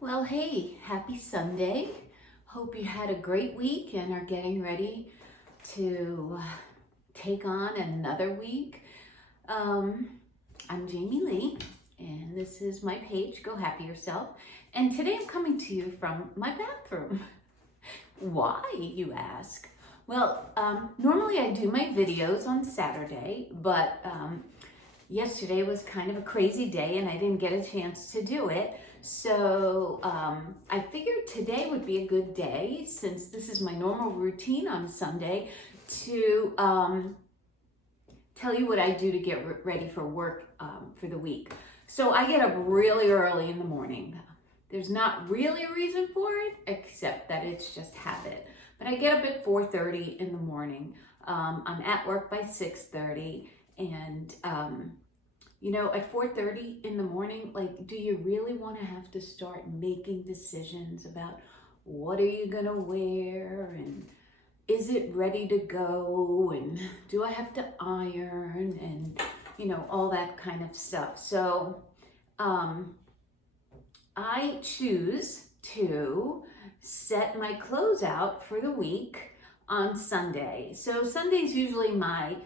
Well, hey, happy Sunday. Hope you had a great week and are getting ready to take on another week. I'm Jamie Lee, and this is my page, Go Happy Yourself. And today I'm coming to you from my bathroom. Why, you ask? Well, normally I do my videos on Saturday, but yesterday was kind of a crazy day and I didn't get a chance to do it. So I figured today would be a good day, since this is my normal routine on Sunday, to tell you what I do to get ready for work for the week. So I get up really early in the morning. There's not really a reason for it, except that it's just habit. But I get up at 4:30 in the morning. I'm at work by 6:30, and at 4:30 in the morning, do you really want to have to start making decisions about what are you gonna wear, and is it ready to go, and do I have to iron, and all that kind of stuff. So I choose to set my clothes out for the week on Sunday. So Sunday's usually my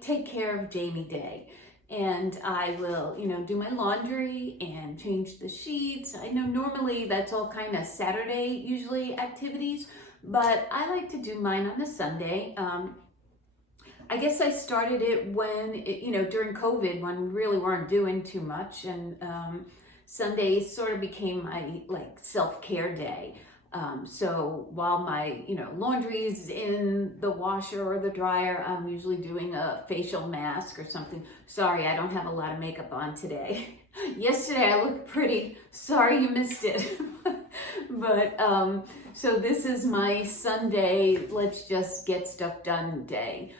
take care of Jamie day. And I will, do my laundry and change the sheets. I know normally that's all kind of Saturday, usually, activities, but I like to do mine on a Sunday. I guess I started it during COVID, when we really weren't doing too much, and Sundays sort of became my self-care day. So while my laundry's in the washer or the dryer, I'm usually doing a facial mask or something. Sorry, I don't have a lot of makeup on today. Yesterday I looked pretty. Sorry you missed it. But so this is my Sunday, let's just get stuff done day.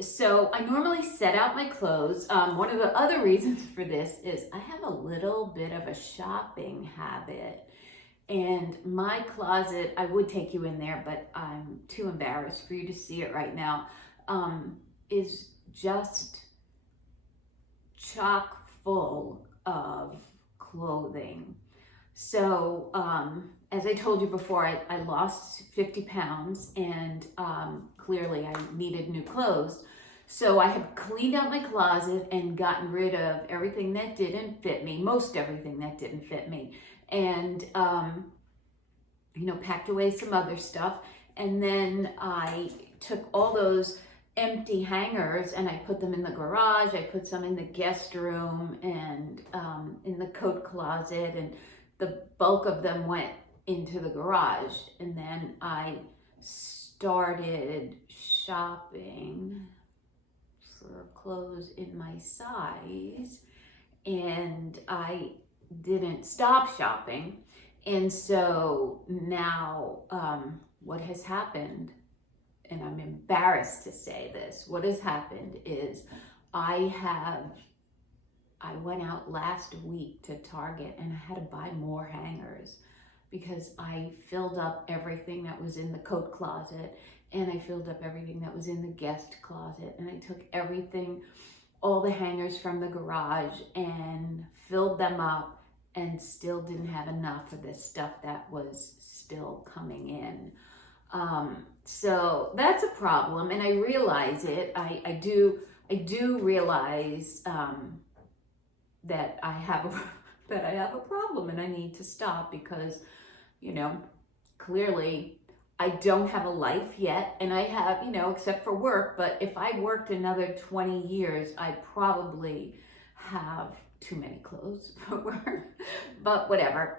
So I normally set out my clothes. One of the other reasons for this is I have a little bit of a shopping habit. And my closet, I would take you in there, but I'm too embarrassed for you to see it right now, is just chock full of clothing. So as I told you before, I lost 50 pounds, and clearly I needed new clothes. So I have cleaned out my closet and gotten rid of everything that didn't fit me, most everything that didn't fit me. And, packed away some other stuff. And then I took all those empty hangers and I put them in the garage. I put some in the guest room and in the coat closet, and the bulk of them went into the garage. And then I started shopping for clothes in my size, and I didn't stop shopping. And so now what has happened, and I'm embarrassed to say this, what has happened is I went out last week to Target and I had to buy more hangers, because I filled up everything that was in the coat closet, and I filled up everything that was in the guest closet, and I took everything, all the hangers from the garage, and filled them up, and still didn't have enough of this stuff that was still coming in. So that's a problem, and I realize it. I do realize that I have a problem, and I need to stop, because clearly I don't have a life yet, and I have, except for work, but if I worked another 20 years, I probably have too many clothes for work. But whatever.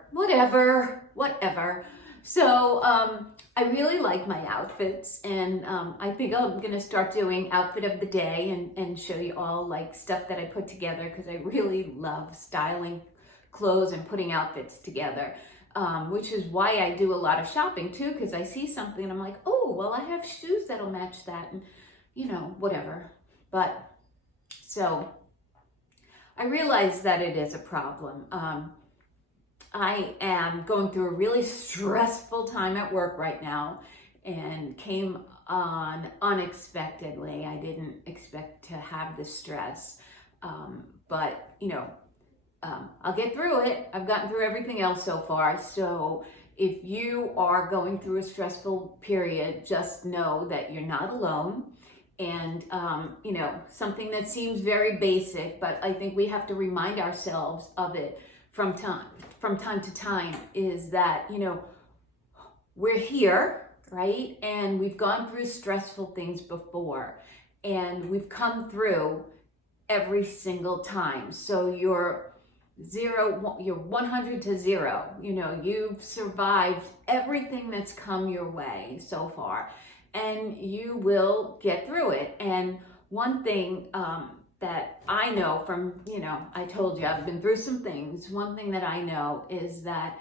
So I really like my outfits, and I think I'm gonna start doing outfit of the day and show you all stuff that I put together, because I really love styling clothes and putting outfits together. Which is why I do a lot of shopping too, because I see something and I'm like, oh, well, I have shoes that'll match that, and whatever. But so I realize that it is a problem. I am going through a really stressful time at work right now, and came on unexpectedly. I didn't expect to have the stress, but I'll get through it. I've gotten through everything else so far. So if you are going through a stressful period, just know that you're not alone. And, something that seems very basic, but I think we have to remind ourselves of it from time to time, is that, we're here, right? And we've gone through stressful things before, and we've come through every single time. So you're 100 to 0. You've survived everything that's come your way so far, and you will get through it. And one thing that I know from, I told you I've been through some things. One thing that I know is that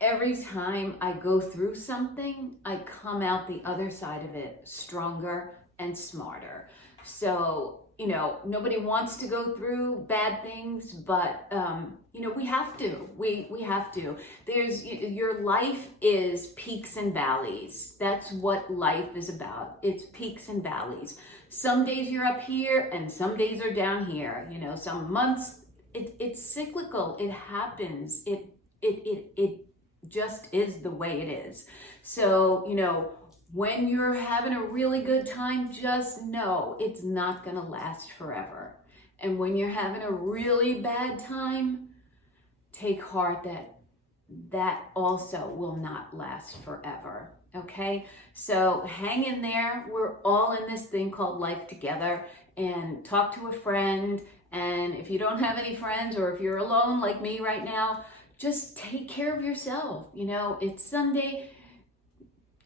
every time I go through something, I come out the other side of it stronger and smarter. So, nobody wants to go through bad things, but, we have to. We have to. Your life is peaks and valleys. That's what life is about. It's peaks and valleys. Some days you're up here and some days are down here. Some months, it's cyclical. It happens. It just is the way it is. So, when you're having a really good time, just know it's not going to last forever. And when you're having a really bad time, take heart that also will not last forever. Okay? So hang in there. We're all in this thing called life together, and talk to a friend. And if you don't have any friends, or if you're alone like me right now, just take care of yourself. It's Sunday.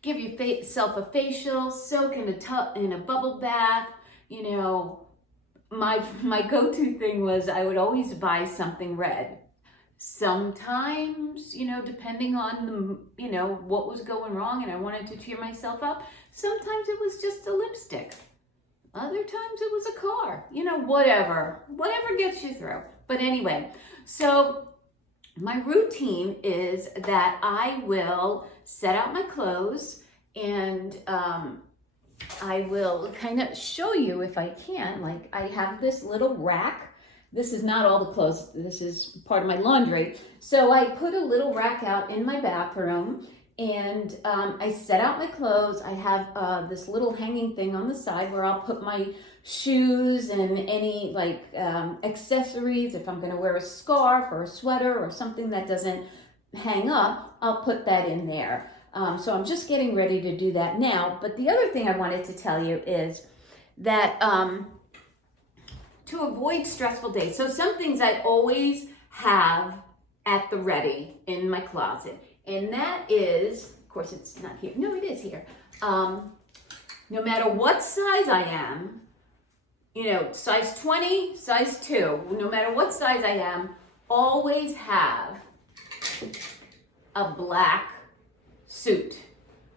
Give yourself a facial, soak in a bubble bath. My go-to thing was I would always buy something red. Sometimes, depending on what was going wrong and I wanted to cheer myself up, sometimes it was just a lipstick. Other times it was a car, whatever gets you through. But anyway, so my routine is that I will set out my clothes, and I will kind of show you if I can. Like, I have this little rack. This is not all the clothes. This is part of my laundry. So I put a little rack out in my bathroom, and I set out my clothes. I have this little hanging thing on the side where I'll put my shoes and any accessories. If I'm going to wear a scarf or a sweater or something that doesn't hang up, I'll put that in there. So I'm just getting ready to do that now. But the other thing I wanted to tell you is that to avoid stressful days. So some things I always have at the ready in my closet. And that is, of course it's not here. No, it is here. No matter what size I am, size 20, size 2, no matter what size I am, always have a black suit.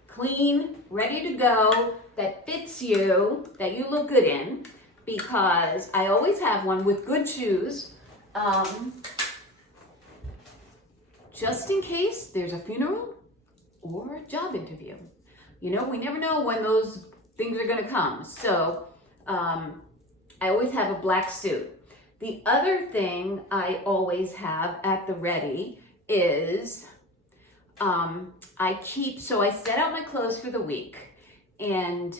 Clean, ready to go, that fits you, that you look good in, because I always have one with good shoes, just in case there's a funeral or a job interview. We never know when those things are going to come. So I always have a black suit. The other thing I always have at the ready is so I set out my clothes for the week, and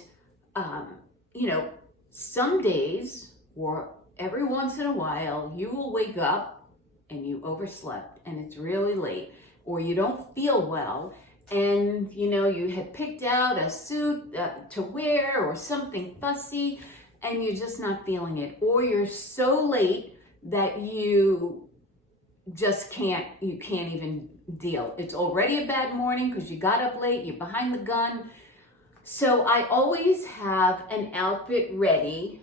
some days, or every once in a while, you will wake up and you overslept and it's really late, or you don't feel well, and you had picked out a suit to wear or something fussy, and you're just not feeling it, or you're so late that you can't even deal. It's already a bad morning because you got up late, you're behind the gun. So I always have an outfit ready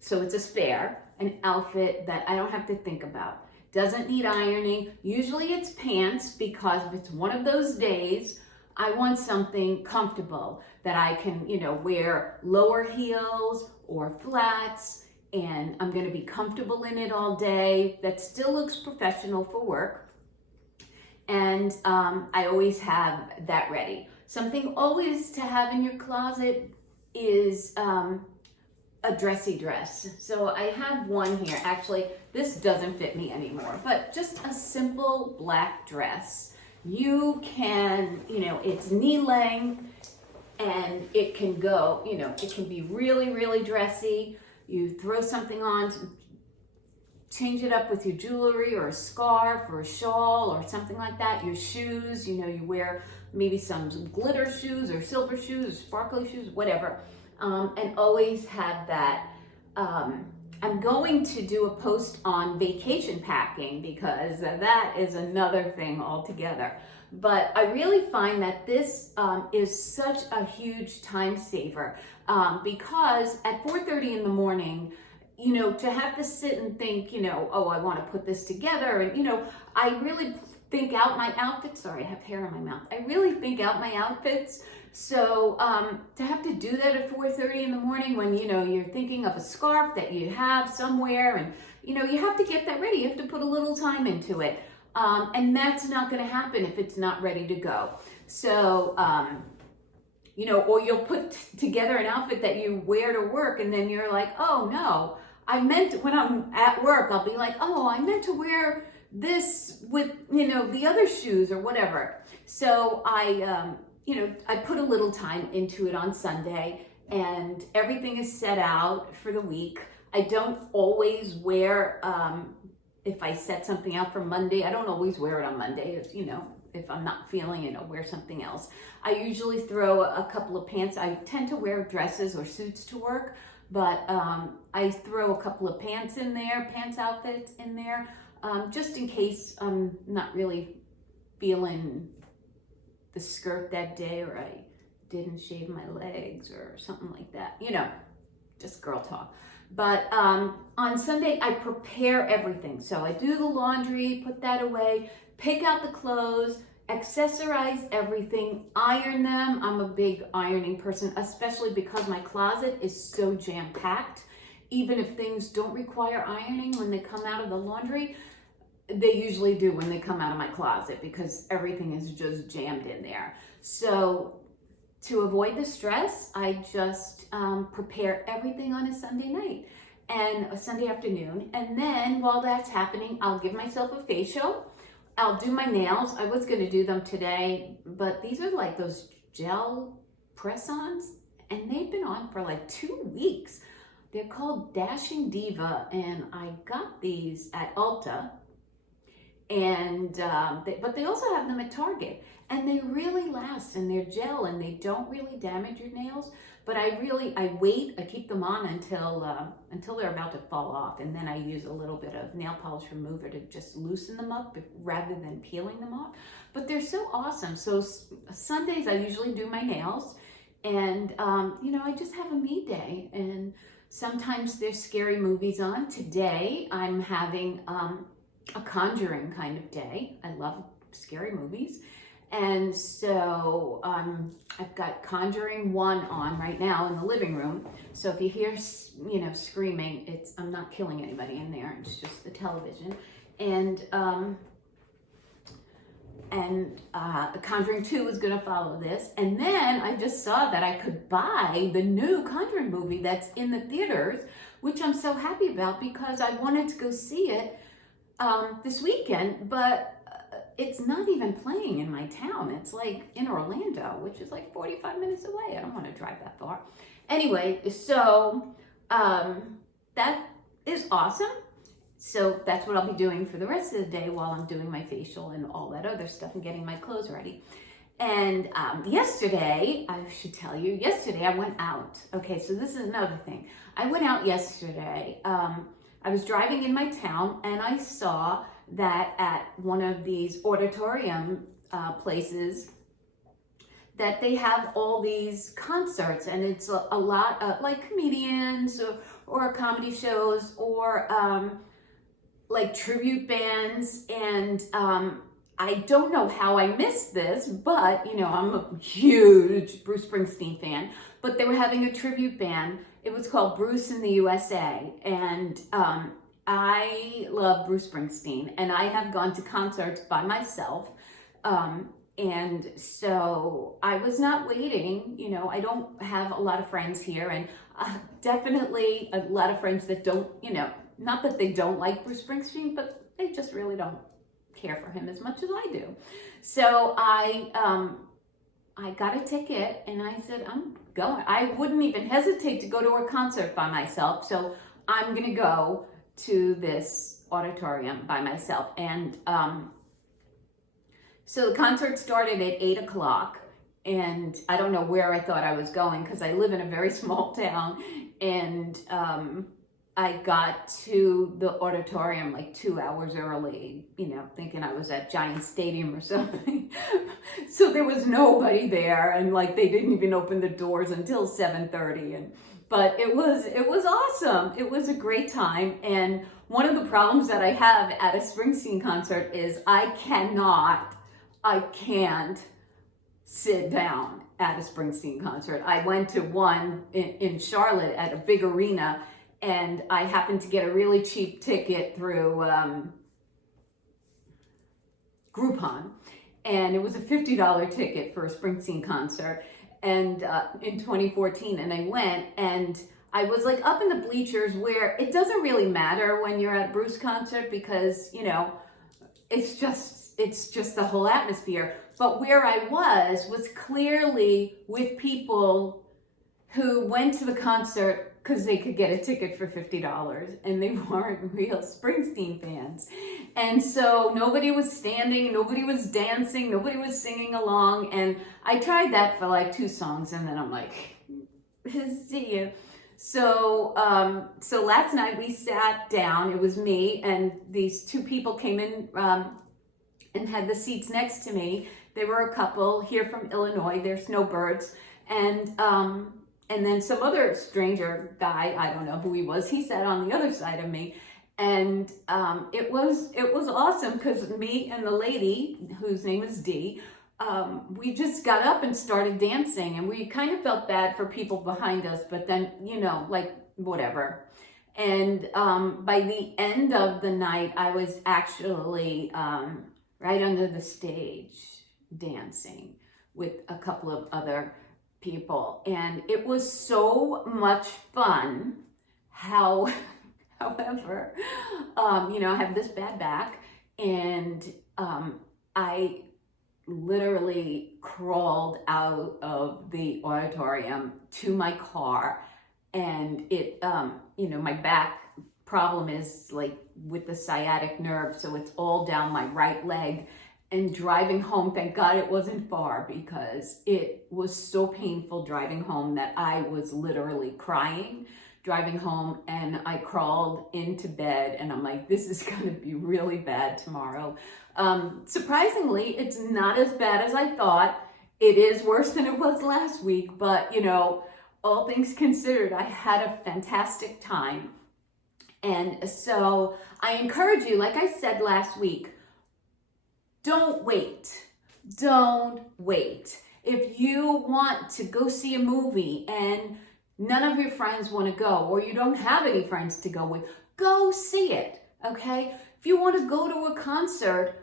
so it's a spare, an outfit that I don't have to think about. Doesn't need ironing. Usually it's pants, because if it's one of those days, I want something comfortable that I can, wear lower heels or flats, and I'm going to be comfortable in it all day. That still looks professional for work. And I always have that ready. Something always to have in your closet is a dressy dress. So I have one here. Actually, this doesn't fit me anymore, but just a simple black dress. You can, it's knee length and it can go, it can be really, really dressy. You throw something on, change it up with your jewelry or a scarf or a shawl or something like that. Your shoes, you wear maybe some glitter shoes or silver shoes or sparkly shoes, whatever. And always have that. I'm going to do a post on vacation packing because that is another thing altogether. But I really find that this is such a huge time saver because at 4:30 in the morning, to have to sit and think, oh, I want to put this together. And, I really think out my outfits. Sorry, I have hair in my mouth. I really think out my outfits. So to have to do that at 4:30 in the morning when, you're thinking of a scarf that you have somewhere and, you have to get that ready. You have to put a little time into it. And that's not going to happen if it's not ready to go. So, or you'll put together an outfit that you wear to work and then you're like, oh no, when I'm at work, I'll be like, oh, I meant to wear this with, the other shoes or whatever. So I put a little time into it on Sunday and everything is set out for the week. I don't always wear, if I set something out for Monday, I don't always wear it on Monday. If I'm not feeling it, I'll wear something else. I usually throw a couple of pants. I tend to wear dresses or suits to work, but I throw a couple of pants outfits in there, just in case I'm not really feeling the skirt that day or I didn't shave my legs or something like that. Just girl talk. But on Sunday, I prepare everything. So I do the laundry, put that away, pick out the clothes, accessorize everything, iron them. I'm a big ironing person, especially because my closet is so jam-packed. Even if things don't require ironing when they come out of the laundry, they usually do when they come out of my closet because everything is just jammed in there. So to avoid the stress, I just prepare everything on a Sunday night and a Sunday afternoon. And then while that's happening, I'll give myself a facial. I'll do my nails. I was going to do them today, but these are like those gel press-ons and they've been on for like 2 weeks. They're called Dashing Diva and I got these at Ulta. And but they also have them at Target and they really last and they're gel and they don't really damage your nails. But I wait, I keep them on until they're about to fall off, and then I use a little bit of nail polish remover to just loosen them up rather than peeling them off. But they're so awesome. So Sundays I usually do my nails, and I just have a me day. And sometimes there's scary movies on. Today I'm having a Conjuring kind of day. I love scary movies. And so I've got Conjuring 1 on right now in the living room. So if you hear, screaming, I'm not killing anybody in there. It's just the television. And Conjuring 2 is going to follow this. And then I just saw that I could buy the new Conjuring movie that's in the theaters, which I'm so happy about because I wanted to go see it this weekend, but it's not even playing in my town. It's like in Orlando, which is like 45 minutes away. I don't want to drive that far. Anyway, so that is awesome. So that's what I'll be doing for the rest of the day while I'm doing my facial and all that other stuff and getting my clothes ready. And yesterday, I should tell you, I went out. Okay, so this is another thing. I went out yesterday. I was driving in my town and I saw that at one of these auditorium places that they have all these concerts, and it's a lot of like comedians or comedy shows or like tribute bands. And I don't know how I missed this, but I'm a huge Bruce Springsteen fan, but they were having a tribute band. It was called Bruce in the USA, and I love Bruce Springsteen, and I have gone to concerts by myself And so I was not waiting. You know, I don't have a lot of friends here, and definitely a lot of friends that don't, you know, not that they don't like Bruce Springsteen, but they just really don't care for him as much as I do. So I got a ticket and I said, I'm going. I wouldn't even hesitate to go to a concert by myself. So I'm going to go to this auditorium by myself. And so the concert started at 8 o'clock. And I don't know where I thought I was going because I live in a very small town. And I got to the auditorium like 2 hours early, you know, thinking I was at Giant Stadium or something. So there was nobody there, and like they didn't even open the doors until 7:30. But it was awesome. It was a great time. And one of the problems that I have at a Springsteen concert is I can't sit down at a Springsteen concert. I went to one in Charlotte at a big arena, and I happened to get a really cheap ticket through Groupon, and it was a $50 ticket for a Springsteen concert, and in 2014, and I went, and I was like up in the bleachers where it doesn't really matter when you're at a Bruce concert because, you know, it's just the whole atmosphere. But where I was clearly with people who went to the concert because they could get a ticket for $50 and they weren't real Springsteen fans. And so nobody was standing, nobody was dancing, nobody was singing along. And I tried that for like 2 songs and then I'm like, see you. So last night we sat down. It was me and these 2 people came in and had the seats next to me. They were a couple here from Illinois. They're snowbirds. And then some other stranger guy, I don't know who he was, he sat on the other side of me. And it was awesome because me and the lady, whose name is Dee, we just got up and started dancing. And we kind of felt bad for people behind us, but then, you know, like whatever. And by the end of the night, I was actually right under the stage dancing with a couple of other people, and it was so much fun. However, you know, I have this bad back, and I literally crawled out of the auditorium to my car, and it, you know, my back problem is like with the sciatic nerve, so it's all down my right leg. And driving home, thank God it wasn't far because it was so painful driving home that I was literally crying driving home, and I crawled into bed and I'm like, this is gonna be really bad tomorrow. Surprisingly, it's not as bad as I thought. It is worse than it was last week, but you know, all things considered, I had a fantastic time. And so I encourage you, like I said last week, don't wait. Don't wait. If you want to go see a movie and none of your friends want to go, or you don't have any friends to go with, go see it, okay? If you want to go to a concert,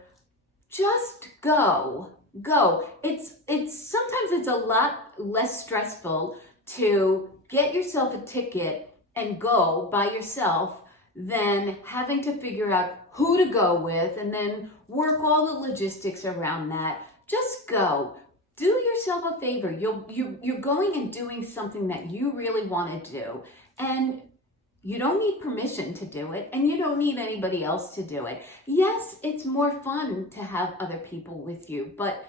just go. Go. It's sometimes it's a lot less stressful to get yourself a ticket and go by yourself than having to figure out who to go with and then work all the logistics around that. Just go. Do yourself a favor. You're going and doing something that you really want to do, and you don't need permission to do it, and you don't need anybody else to do it. Yes, it's more fun to have other people with you, but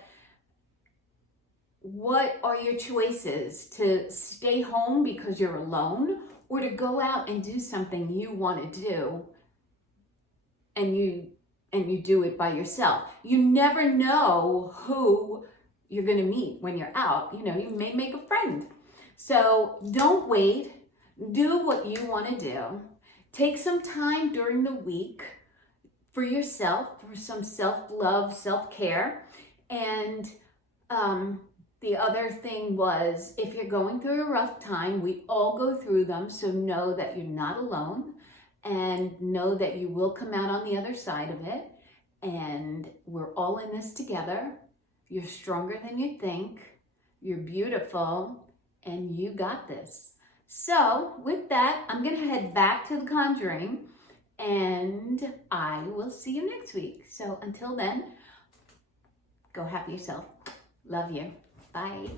what are your choices? To stay home because you're alone, or to go out and do something you want to do and you do it by yourself? You never know who you're going to meet when you're out. You know, you may make a friend. So don't wait. Do what you want to do. Take some time during the week for yourself, for some self-love, self-care. And the other thing was, if you're going through a rough time, we all go through them. So know that you're not alone, and know that you will come out on the other side of it. And we're all in this together. You're stronger than you think. You're beautiful, and you got this. So with that, I'm going to head back to the conjuring, and I will see you next week. So until then, go have yourself. Love you. Bye.